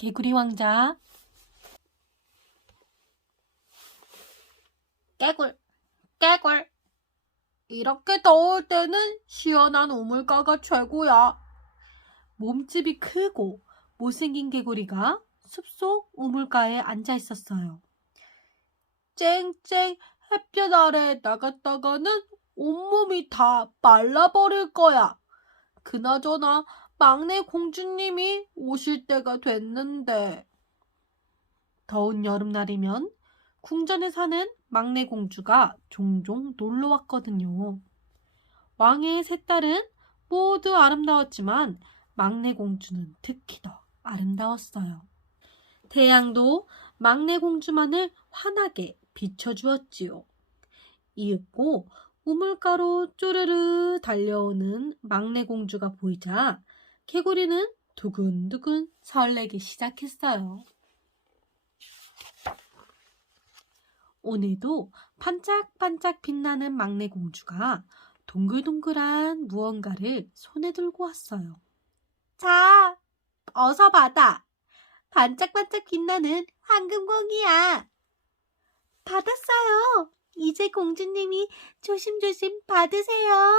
개구리 왕자. 깨굴, 깨굴. 이렇게 더울 때는 시원한 우물가가 최고야. 몸집이 크고 못생긴 개구리가 숲속 우물가에 앉아 있었어요. 쨍쨍 햇볕 아래에 나갔다가는 온몸이 다 말라버릴 거야. 그나저나 막내 공주님이 오실 때가 됐는데. 더운 여름날이면 궁전에 사는 막내 공주가 종종 놀러 왔거든요. 왕의 세 딸은 모두 아름다웠지만 막내 공주는 특히 더 아름다웠어요. 태양도 막내 공주만을 환하게 비춰주었지요. 이윽고 우물가로 쪼르르 달려오는 막내 공주가 보이자 개구리는 두근두근 설레기 시작했어요. 오늘도 반짝반짝 빛나는 막내 공주가 동글동글한 무언가를 손에 들고 왔어요. 자, 어서 받아. 반짝반짝 빛나는 황금공이야. 받았어요. 이제 공주님이 조심조심 받으세요.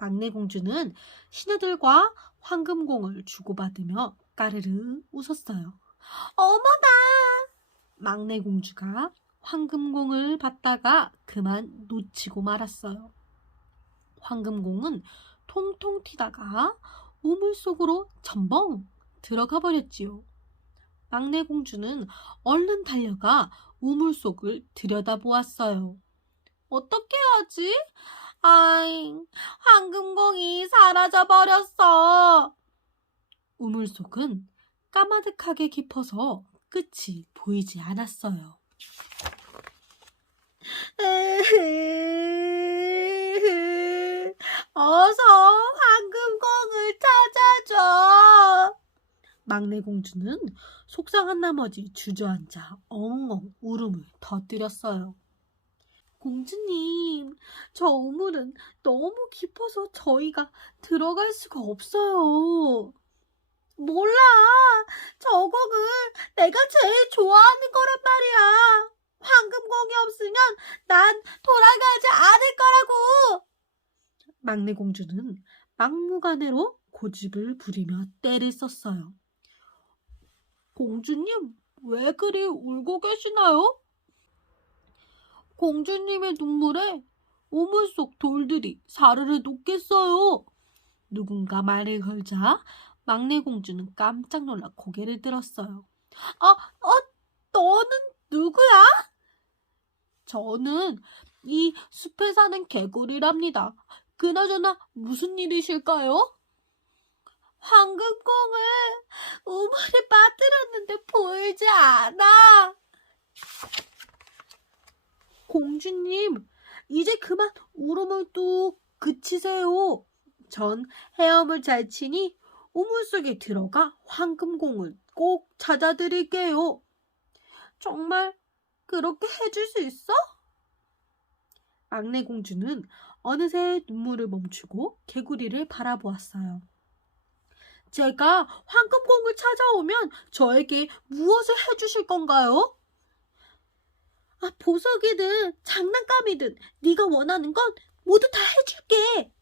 막내 공주는 신하들과 황금공을 주고받으며 까르르 웃었어요. 어머나! 막내 공주가 황금공을 받다가 그만 놓치고 말았어요. 황금공은 통통 튀다가 우물 속으로 첨벙 들어가 버렸지요. 막내 공주는 얼른 달려가 우물 속을 들여다보았어요. 어떻게 하지? 아잉, 황금공이 사라져 버렸어. 우물 속은 까마득하게 깊어서 끝이 보이지 않았어요. 어서 황금공을 찾아줘. 막내 공주는 속상한 나머지 주저앉아 엉엉 울음을 터뜨렸어요. 공주님, 저 우물은 너무 깊어서 저희가 들어갈 수가 없어요. 몰라. 저 공을 내가 제일 좋아하는 거란 말이야. 황금공이 없으면 난 돌아가지 않을 거라고. 막내 공주는 막무가내로 고집을 부리며 떼를 썼어요. 공주님, 왜 그리 울고 계시나요? 공주님의 눈물에 우물 속 돌들이 사르르 녹겠어요. 누군가 말을 걸자 막내 공주는 깜짝 놀라 고개를 들었어요. 너는 누구야? 저는 이 숲에 사는 개구리랍니다. 그나저나 무슨 일이실까요? 황금공을 우물에 빠뜨렸는데 보이지 않아. 공주님, 이제 그만 울음을 뚝 그치세요. 전 헤엄을 잘 치니 우물 속에 들어가 황금공을 꼭 찾아드릴게요. 정말 그렇게 해줄 수 있어? 막내 공주는 어느새 눈물을 멈추고 개구리를 바라보았어요. 제가 황금공을 찾아오면 저에게 무엇을 해주실 건가요? 보석이든 장난감이든 네가 원하는 건 모두 다 해줄게.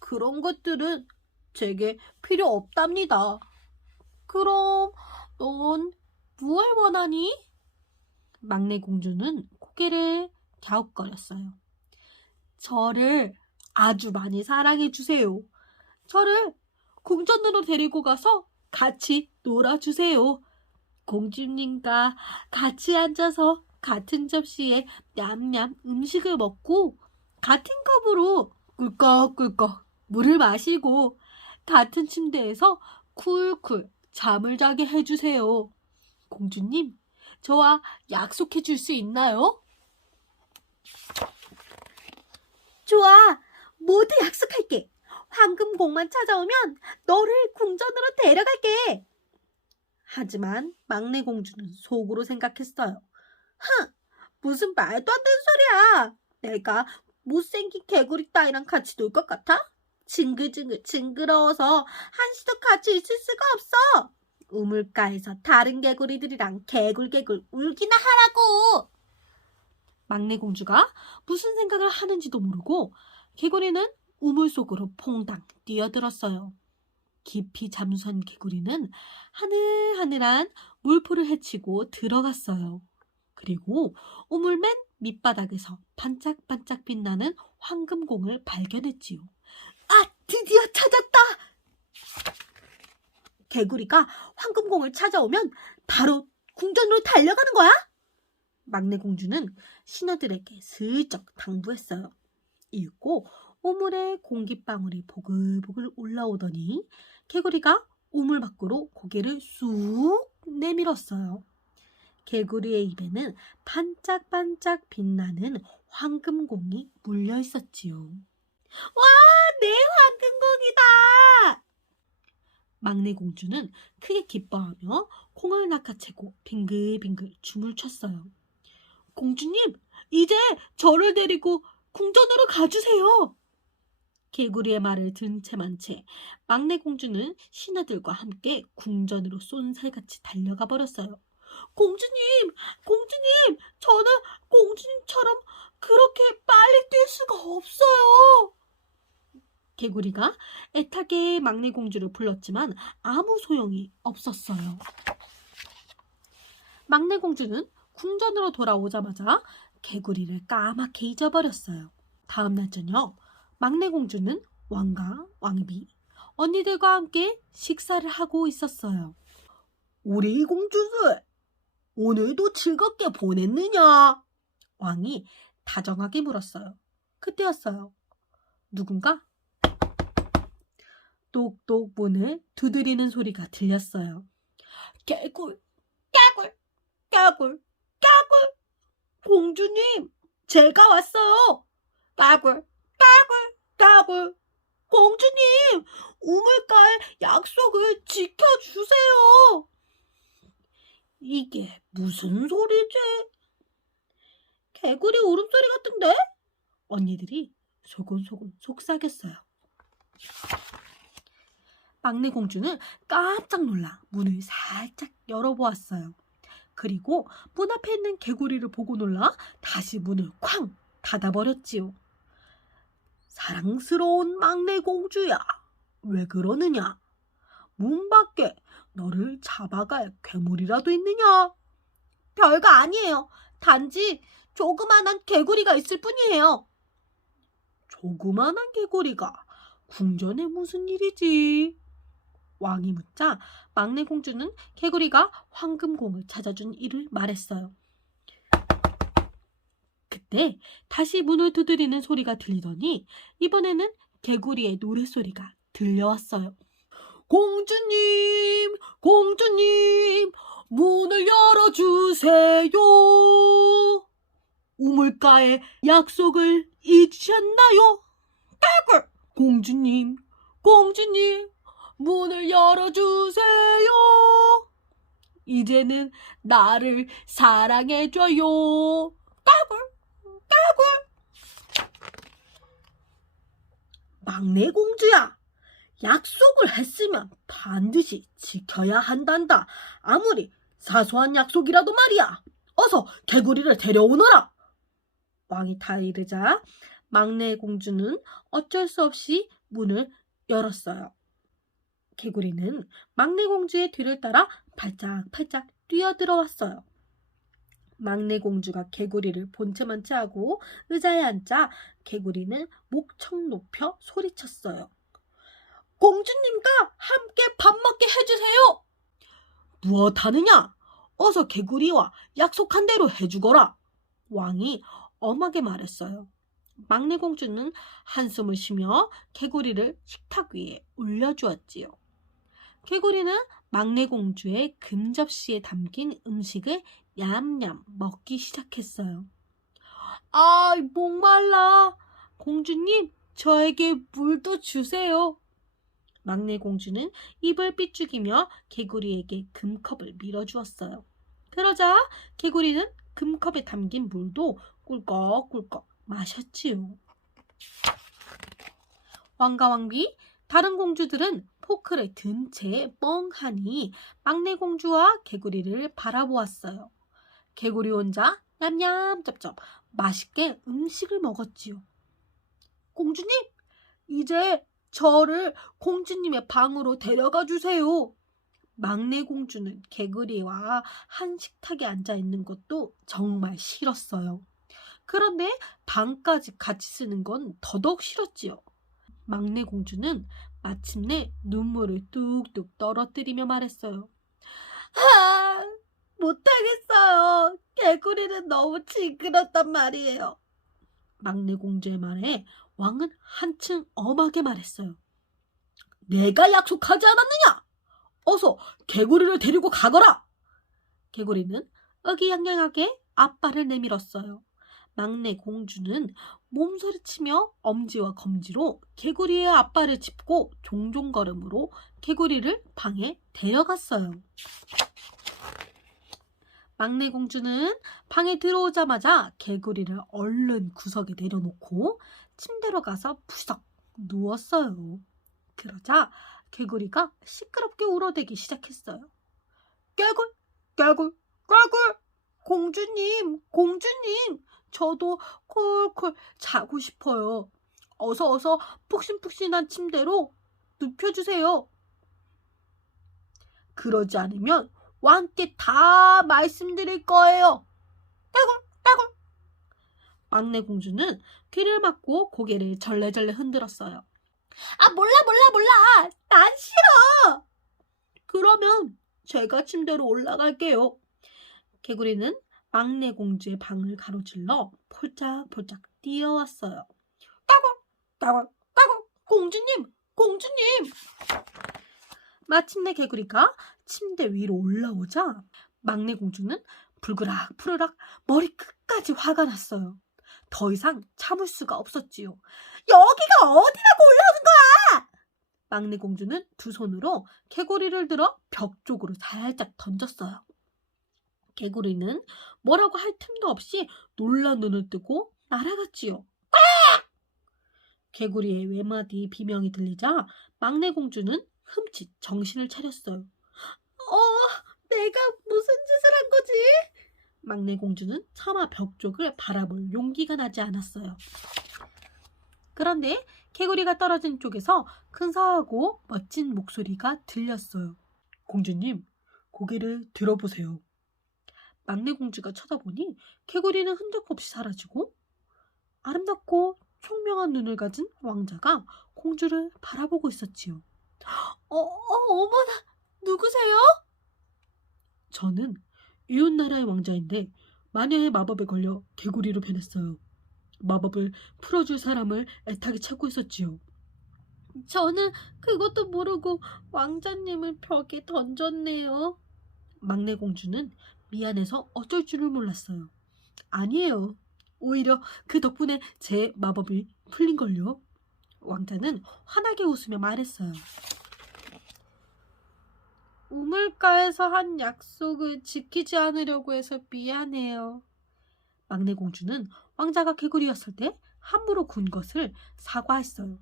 그런 것들은 제게 필요 없답니다. 그럼 넌 무얼 원하니? 막내 공주는 고개를 갸웃거렸어요. 저를 아주 많이 사랑해 주세요. 저를 궁전으로 데리고 가서 같이 놀아주세요. 공주님과 같이 앉아서 같은 접시에 냠냠 음식을 먹고 같은 컵으로 꿀꺽꿀꺽 물을 마시고 같은 침대에서 쿨쿨 잠을 자게 해주세요. 공주님, 저와 약속해 줄 수 있나요? 좋아, 모두 약속할게. 황금공만 찾아오면 너를 궁전으로 데려갈게. 하지만 막내 공주는 속으로 생각했어요. 무슨 말도 안 되는 소리야. 내가 못생긴 개구리 따위랑 같이 놀 것 같아? 징글징글 징그러워서 한시도 같이 있을 수가 없어. 우물가에서 다른 개구리들이랑 개굴개굴 울기나 하라고. 막내 공주가 무슨 생각을 하는지도 모르고 개구리는 우물 속으로 퐁당 뛰어들었어요. 깊이 잠수한 개구리는 하늘하늘한 물풀을 헤치고 들어갔어요. 그리고 우물 맨 밑바닥에서 반짝반짝 빛나는 황금공을 발견했지요. 아, 드디어 찾았다! 개구리가 황금공을 찾아오면 바로 궁전으로 달려가는 거야? 막내 공주는 신하들에게 슬쩍 당부했어요. 읽고 우물에 공기방울이 보글보글 올라오더니 개구리가 우물 밖으로 고개를 쑥 내밀었어요. 개구리의 입에는 반짝반짝 빛나는 황금공이 물려 있었지요. 와, 내 황금공이다! 막내 공주는 크게 기뻐하며 콩을 낚아채고 빙글빙글 춤을 췄어요. 공주님, 이제 저를 데리고 궁전으로 가주세요. 개구리의 말을 들은 채만 채 막내 공주는 신하들과 함께 궁전으로 쏜살같이 달려가 버렸어요. 공주님, 공주님, 저는 공주님처럼 그렇게 빨리 뛸 수가 없어요. 개구리가 애타게 막내 공주를 불렀지만 아무 소용이 없었어요. 막내 공주는 궁전으로 돌아오자마자 개구리를 까맣게 잊어버렸어요. 다음 날 저녁 막내 공주는 왕과 왕비, 언니들과 함께 식사를 하고 있었어요. 우리 공주들, 오늘도 즐겁게 보냈느냐? 왕이 다정하게 물었어요. 그때였어요. 누군가 똑똑 문을 두드리는 소리가 들렸어요. 개굴, 개굴, 개굴, 개굴. 공주님, 제가 왔어요. 개굴, 개굴, 개굴. 공주님, 우물가의 약속을 지켜주세요. 이게 무슨 소리지? 개구리 울음소리 같은데? 언니들이 소곤소곤 속삭였어요. 막내 공주는 깜짝 놀라 문을 살짝 열어보았어요. 그리고 문 앞에 있는 개구리를 보고 놀라 다시 문을 쾅 닫아버렸지요. 사랑스러운 막내 공주야, 왜 그러느냐? 문 밖에 너를 잡아갈 괴물이라도 있느냐? 별거 아니에요. 단지 조그만한 개구리가 있을 뿐이에요. 조그만한 개구리가 궁전에 무슨 일이지? 왕이 묻자 막내 공주는 개구리가 황금공을 찾아준 일을 말했어요. 그때 다시 문을 두드리는 소리가 들리더니 이번에는 개구리의 노랫소리가 들려왔어요. 공주님, 공주님, 문을 열어주세요. 우물가에 약속을 잊으셨나요? 까꿀! 공주님, 공주님, 문을 열어주세요. 이제는 나를 사랑해줘요. 까꿀, 까꿀. 막내 공주야, 약속을 했으면 반드시 지켜야 한단다. 아무리 사소한 약속이라도 말이야. 어서 개구리를 데려오너라. 왕이 다 이르자 막내 공주는 어쩔 수 없이 문을 열었어요. 개구리는 막내 공주의 뒤를 따라 발짝발짝 뛰어들어왔어요. 막내 공주가 개구리를 본체만치 하고 의자에 앉자 개구리는 목청 높여 소리쳤어요. 공주님과 함께 밥 먹게 해주세요. 무엇하느냐? 어서 개구리와 약속한 대로 해주거라. 왕이 엄하게 말했어요. 막내 공주는 한숨을 쉬며 개구리를 식탁 위에 올려주었지요. 개구리는 막내 공주의 금접시에 담긴 음식을 냠냠 먹기 시작했어요. 아, 목말라. 공주님, 저에게 물도 주세요. 막내 공주는 입을 삐죽이며 개구리에게 금컵을 밀어주었어요. 그러자 개구리는 금컵에 담긴 물도 꿀꺽꿀꺽 마셨지요. 왕과 왕비 다른 공주들은 포크를 든 채 멍하니 막내 공주와 개구리를 바라보았어요. 개구리 혼자 냠냠 쩝쩝 맛있게 음식을 먹었지요. 공주님, 이제 저를 공주님의 방으로 데려가 주세요. 막내 공주는 개구리와 한 식탁에 앉아 있는 것도 정말 싫었어요. 그런데 방까지 같이 쓰는 건 더더욱 싫었지요. 막내 공주는 마침내 눈물을 뚝뚝 떨어뜨리며 말했어요. 아, 못하겠어요. 개구리는 너무 징그럽단 말이에요. 막내 공주의 말에 왕은 한층 엄하게 말했어요. 내가 약속하지 않았느냐? 어서 개구리를 데리고 가거라. 개구리는 의기양양하게 앞발을 내밀었어요. 막내 공주는 몸서리치며 엄지와 검지로 개구리의 앞발을 짚고 종종 걸음으로 개구리를 방에 데려갔어요. 막내 공주는 방에 들어오자마자 개구리를 얼른 구석에 내려놓고 침대로 가서 푸석 누웠어요. 그러자 개구리가 시끄럽게 울어대기 시작했어요. 깨굴, 깨굴, 깨굴! 공주님, 공주님! 저도 콜콜 자고 싶어요. 어서 푹신푹신한 침대로 눕혀주세요. 그러지 않으면 왕께 다 말씀드릴 거예요. 깨굴, 깨굴! 막내 공주는 귀를 막고 고개를 절레절레 흔들었어요. 아, 몰라. 난 싫어. 그러면 제가 침대로 올라갈게요. 개구리는 막내 공주의 방을 가로질러 폴짝폴짝 뛰어왔어요. 까굴, 까굴, 까굴, 공주님, 공주님! 마침내 개구리가 침대 위로 올라오자 막내 공주는 불그락 푸르락 머리 끝까지 화가 났어요. 더 이상 참을 수가 없었지요. 여기가 어디라고 올라오는 거야? 막내 공주는 두 손으로 개구리를 들어 벽 쪽으로 살짝 던졌어요. 개구리는 뭐라고 할 틈도 없이 놀란 눈을 뜨고 날아갔지요. 개구리의 외마디 비명이 들리자 막내 공주는 흠칫 정신을 차렸어요. 내가 무슨 짓을 한 거지? 막내 공주는 차마 벽 쪽을 바라볼 용기가 나지 않았어요. 그런데 개구리가 떨어진 쪽에서 근사하고 멋진 목소리가 들렸어요. 공주님, 고개를 들어보세요. 막내 공주가 쳐다보니 개구리는 흔적 없이 사라지고 아름답고 총명한 눈을 가진 왕자가 공주를 바라보고 있었지요. 어머나, 누구세요? 저는 이웃나라의 왕자인데 마녀의 마법에 걸려 개구리로 변했어요. 마법을 풀어줄 사람을 애타게 찾고 있었지요. 저는 그것도 모르고 왕자님을 벽에 던졌네요. 막내 공주는 미안해서 어쩔 줄을 몰랐어요. 아니에요. 오히려 그 덕분에 제 마법이 풀린걸요. 왕자는 환하게 웃으며 말했어요. 우물가에서 한 약속을 지키지 않으려고 해서 미안해요. 막내 공주는 왕자가 개구리였을 때 함부로 군 것을 사과했어요.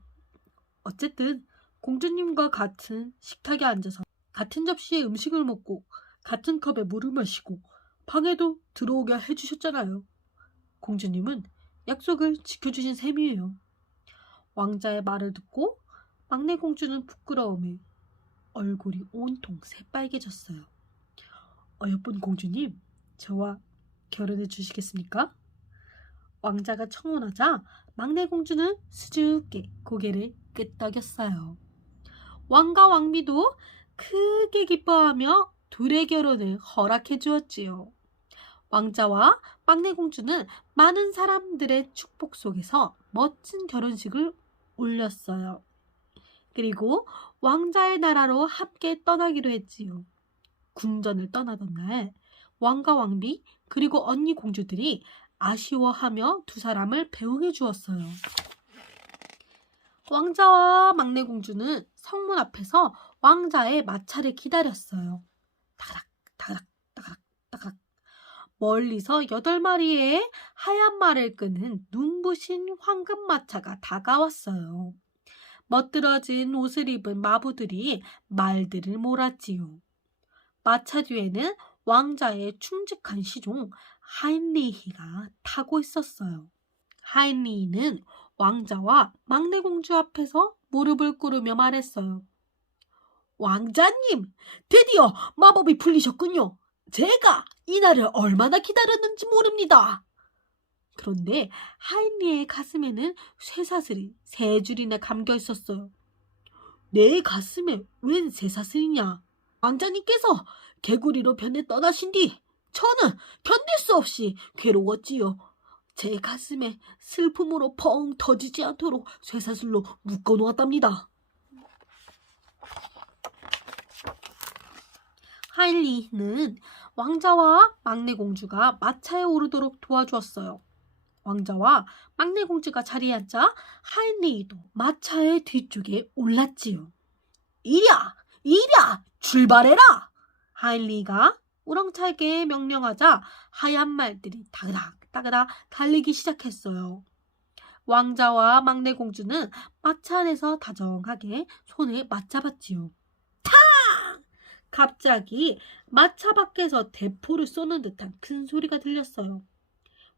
어쨌든 공주님과 같은 식탁에 앉아서 같은 접시에 음식을 먹고 같은 컵에 물을 마시고 방에도 들어오게 해주셨잖아요. 공주님은 약속을 지켜주신 셈이에요. 왕자의 말을 듣고 막내 공주는 부끄러움에 얼굴이 온통 새빨개졌어요. 어여쁜 공주님, 저와 결혼해 주시겠습니까? 왕자가 청혼하자 막내 공주는 수줍게 고개를 끄덕였어요. 왕과 왕비도 크게 기뻐하며 둘의 결혼을 허락해 주었지요. 왕자와 막내 공주는 많은 사람들의 축복 속에서 멋진 결혼식을 올렸어요. 그리고 왕자의 나라로 함께 떠나기로 했지요. 궁전을 떠나던 날 왕과 왕비 그리고 언니 공주들이 아쉬워하며 두 사람을 배웅해 주었어요. 왕자와 막내 공주는 성문 앞에서 왕자의 마차를 기다렸어요. 따가락 따가락 따가락 따가락. 멀리서 8마리의 하얀 말을 끄는 눈부신 황금 마차가 다가왔어요. 멋들어진 옷을 입은 마부들이 말들을 몰았지요. 마차 뒤에는 왕자의 충직한 시종 하인리히가 타고 있었어요. 하인리히는 왕자와 막내 공주 앞에서 무릎을 꿇으며 말했어요. 왕자님, 드디어 마법이 풀리셨군요. 제가 이날을 얼마나 기다렸는지 모릅니다. 그런데 하인리의 가슴에는 쇠사슬이 3줄이나 감겨 있었어요. 내 가슴에 웬 쇠사슬이냐? 왕자님께서 개구리로 변해 떠나신 뒤 저는 견딜 수 없이 괴로웠지요. 제 가슴에 슬픔으로 펑 터지지 않도록 쇠사슬로 묶어놓았답니다. 하인리는 왕자와 막내 공주가 마차에 오르도록 도와주었어요. 왕자와 막내 공주가 자리에 앉자 하인리도 마차의 뒤쪽에 올랐지요. 이랴! 이랴! 출발해라! 하인리가 우렁차게 명령하자 하얀 말들이 따그닥 따그닥 달리기 시작했어요. 왕자와 막내 공주는 마차 안에서 다정하게 손을 맞잡았지요. 탕! 갑자기 마차 밖에서 대포를 쏘는 듯한 큰 소리가 들렸어요.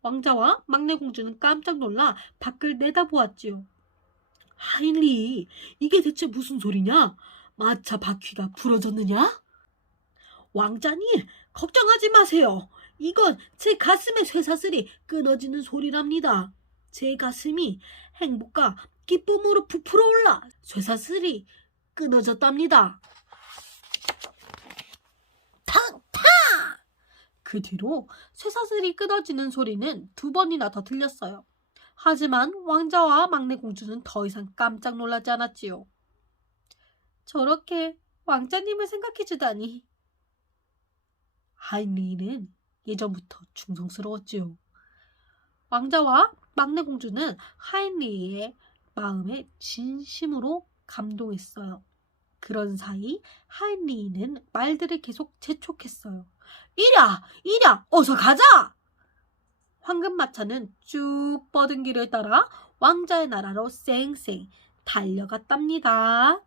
왕자와 막내 공주는 깜짝 놀라 밖을 내다보았지요. 하인리, 이게 대체 무슨 소리냐? 마차 바퀴가 부러졌느냐? 왕자님, 걱정하지 마세요. 이건 제 가슴의 쇠사슬이 끊어지는 소리랍니다. 제 가슴이 행복과 기쁨으로 부풀어 올라 쇠사슬이 끊어졌답니다. 탕탕! 그 뒤로 쇠사슬이 끊어지는 소리는 2번이나 더 들렸어요. 하지만 왕자와 막내 공주는 더 이상 깜짝 놀라지 않았지요. 저렇게 왕자님을 생각해주다니. 하인리는 예전부터 충성스러웠지요. 왕자와 막내 공주는 하인리의 마음에 진심으로 감동했어요. 그런 사이 하인리는 말들을 계속 재촉했어요. 이랴! 이랴! 어서 가자! 황금마차는 쭉 뻗은 길을 따라 왕자의 나라로 쌩쌩 달려갔답니다.